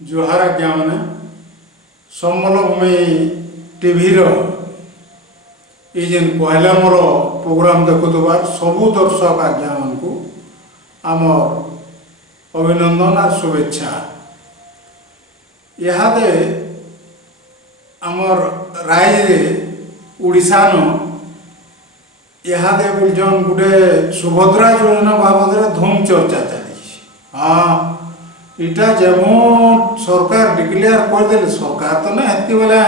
जोहार आज्ञा मैंने सम्बलभूमि टीवी जेन पहला मोर प्रोग्राम देखुवार सबू दर्शक आज्ञा मान को आमर अभिनंदन और शुभेच्छा। इहादे आमर राज्य उड़ीसा इहादे बोलछन गुटे सुभद्रा योजना बाबद धूम चर्चा चली। हाँ इटा जेमो सरकार डिक्लेयर करदे सरकार तो ना हेती बेले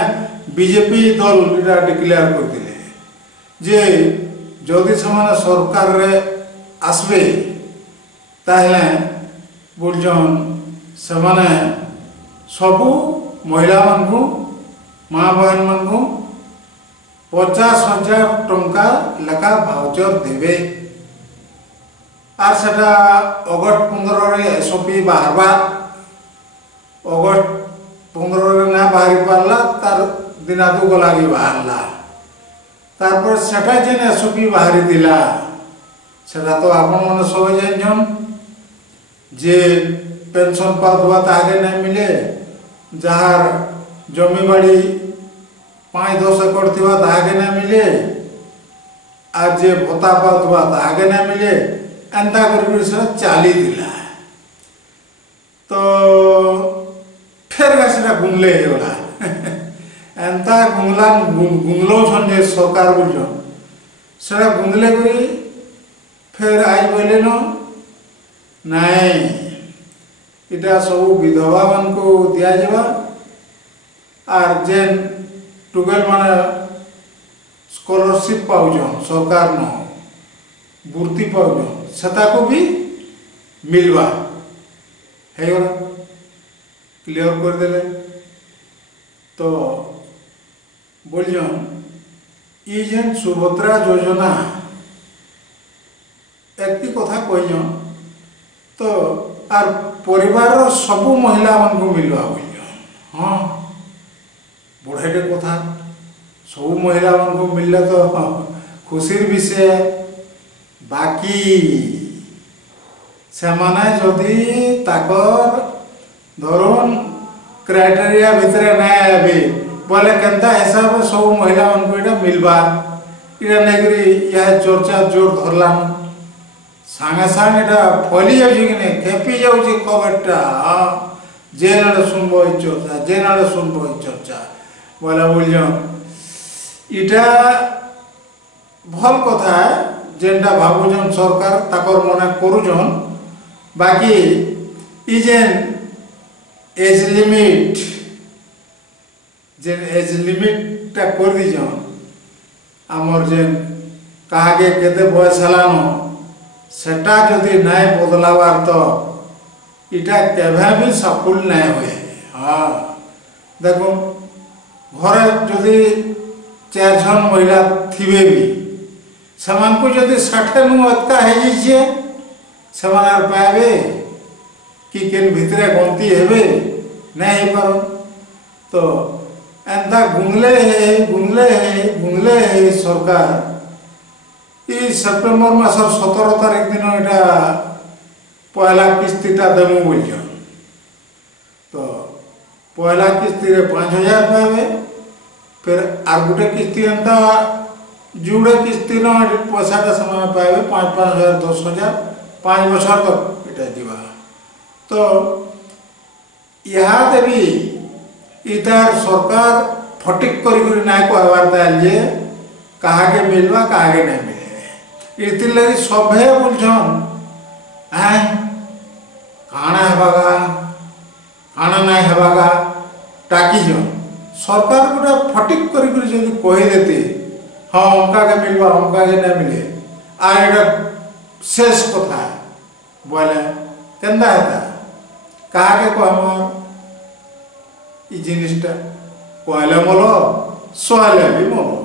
बीजेपी दल इटा डिक्लेयर करदे जे जदि से सरकार रे आसबे ताहले बोलछन से माने सबू महिला मान को माँ बहन मान को 50,000 टंका लेखा भाउचर देवे आर सेटा अगस्त 15 रे एसओपी बाहरबा अगस्त 15 रे ना बाहरी पारला तार दिनादु गलागी बाहरला तारपर सेटा जेन एसओपी बाहरी दिला सेटा तो आपन मन सब जानछन जे पेंशन पाउवा तागे नै मिले जहार जमी बाड़ी 5-10 एकड़ थिबा तागे नै मिले आज जे भत्ता पाउवा तागे नै मिले एंता कर चाली दिला तो फिर गला गुंगले गला एंता गुंगला गुंगलो जे सरकार बोलछन से गुंगले करी फिर आज बोले नाई इटा सब विधवा मान को दिया जावा आर जेन टुगेल माने स्कॉलरशिप पाउछन सरकार न वृत्ति पाउछन सता को भी मिलवा है क्लियर कर देले तो बोलियन ये जेन सुभद्रा योजना एक कथा कहियन तो आर परिवार सबू महिला मान को मिलवा बोलियन। हाँ बढ़ाइटे कथा सबू महिला मान को मिलले तो खुशीर विषय बाकी से माने जदि ताकर धरुन क्राइटेरिया भितर ना आबे बोले केनता हिसाब सब महिला मान को इटा मिलबा इटा नेगरी यह चर्चा जोर धरलान सांगे सांग इटा फली जाउछि कि नै खेपी जाउछि कबरटा जे नाडे सुनबो इ चर्चा जे नाडे सुनबो इ चर्चा बोला बोलजन इटा भल कथा जेनटा भावुन सरकार ताकर मने करूछन बाकी ई जेन एज लिमिट जेन एज लिमिट टा कर दिजन आमर जेन काहागे केते बयस हलानो सेटा जदि नाय बदलावार तो इटा केभे भी सफल नाय होए। हाँ देखो घरे जदि 4 जन महिला थिबे भी समान को जदि 60 नु अटका है से पाए कि केन भितरे गलती हेबे नहीं पार तो एंता गुंगले है सरकार ये सेप्टेम्बर मासर 17 तारीख दिन इटा पहला किस्तीटा देमु बोलियन तो पहला किस्ती रे 5,000 पाए फिर आर गुटे किस्ती एंता जुड़े किस्ती न पैसाटा समय पाए 5,000 10,000 5 बछर तक इटा दिवा तो यहाँ भी इतार सरकार फटिक करी ना कहबार जे कहाके मिलवा कहाके नहीं मिले इतिर लगी सभे बोलछन काना हेबागा काना नहीं हेबागा टाकीजन सरकार गोटे फटिक करी जदि कही देते हाँ हमका के मिलवा हमका के नहीं मिले आ एटा शेष कथा बोले केंदा हेता कहा के कहम ई जिनिसटा कहले मोलो सहले भी मोलो